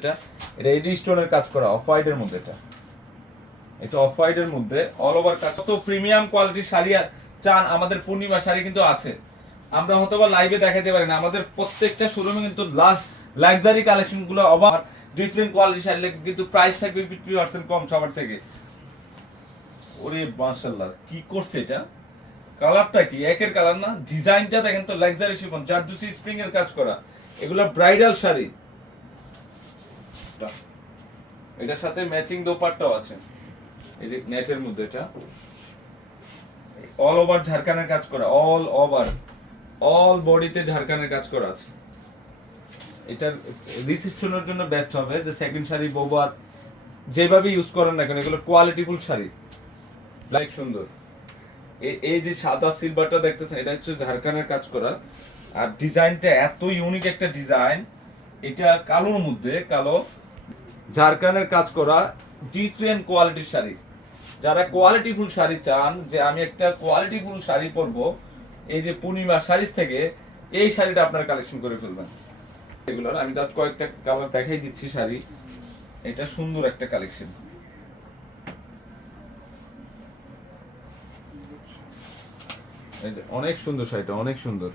এটা এটা এডি স্টোনের কাজ করা অফ হোয়াইটের মধ্যে, এটা অফ হোয়াইটের মধ্যে অল ওভার কাজ। তো প্রিমিয়াম কোয়ালিটির শাড়ি চান আমাদের পূর্ণিমা শাড়ি কিন্তু আছে, আমরা হয়তোবা লাইভে দেখাতে পারি না, আমাদের প্রত্যেকটা শোরুমে কিন্তু লাক্সারি কালেকশন গুলো আবার ডিফারেন্ট কোয়ালিটির শাড়ি কিন্তু প্রাইস থাকবে 50% কম সবার থেকে। ওরে মাশাআল্লাহ কি করছে এটা, কালারটা কি একের কালার না, ডিজাইনটা দেখেন তো, লাক্সারি শিফন জারদুসি স্প্রিং এর কাজ করা, এগুলা ব্রাইডাল শাড়ি। এটার সাথে ম্যাচিং দোপাট্টাও আছে, এই যে নেটের মধ্যে, এটা অল ওভার ঝাড়খানের কাজ করা, অল ওভার অল বডিতে ঝাড়খানের কাজ করা আছে। এটার রিসেপশনের জন্য বেস্ট হবে, যে সেকেন্ড শাড়ি বৌবাত যেভাবে ইউজ করেন না কেন, এগুলো কোয়ালিটিফুল শাড়ি, লাইক সুন্দর। এই যে সাদা সিলভারটা দেখতেছেন, এটা হচ্ছে ঝাড়খানের কাজ করা, আর ডিজাইনটা এত ইউনিক একটা ডিজাইন, এটা কালোর মধ্যে কালো ঝাড়খানের কাজ করা ডিফারেন্ট কোয়ালিটির শাড়ি। যারা কোয়ালিটিফুল শাড়ি চান, যে আমি একটা কোয়ালিটিফুল শাড়ি পরবো, এই যে পূর্ণিমা শাড়িজ থেকে এই শাড়িটা আপনারা কালেকশন করে ফেলবেন। এগুলোর আমি জাস্ট কয়েকটা কালার দেখাই দিচ্ছি শাড়ি, এটা সুন্দর একটা কালেকশন। অনেক সুন্দর শাড়িটা, অনেক সুন্দর।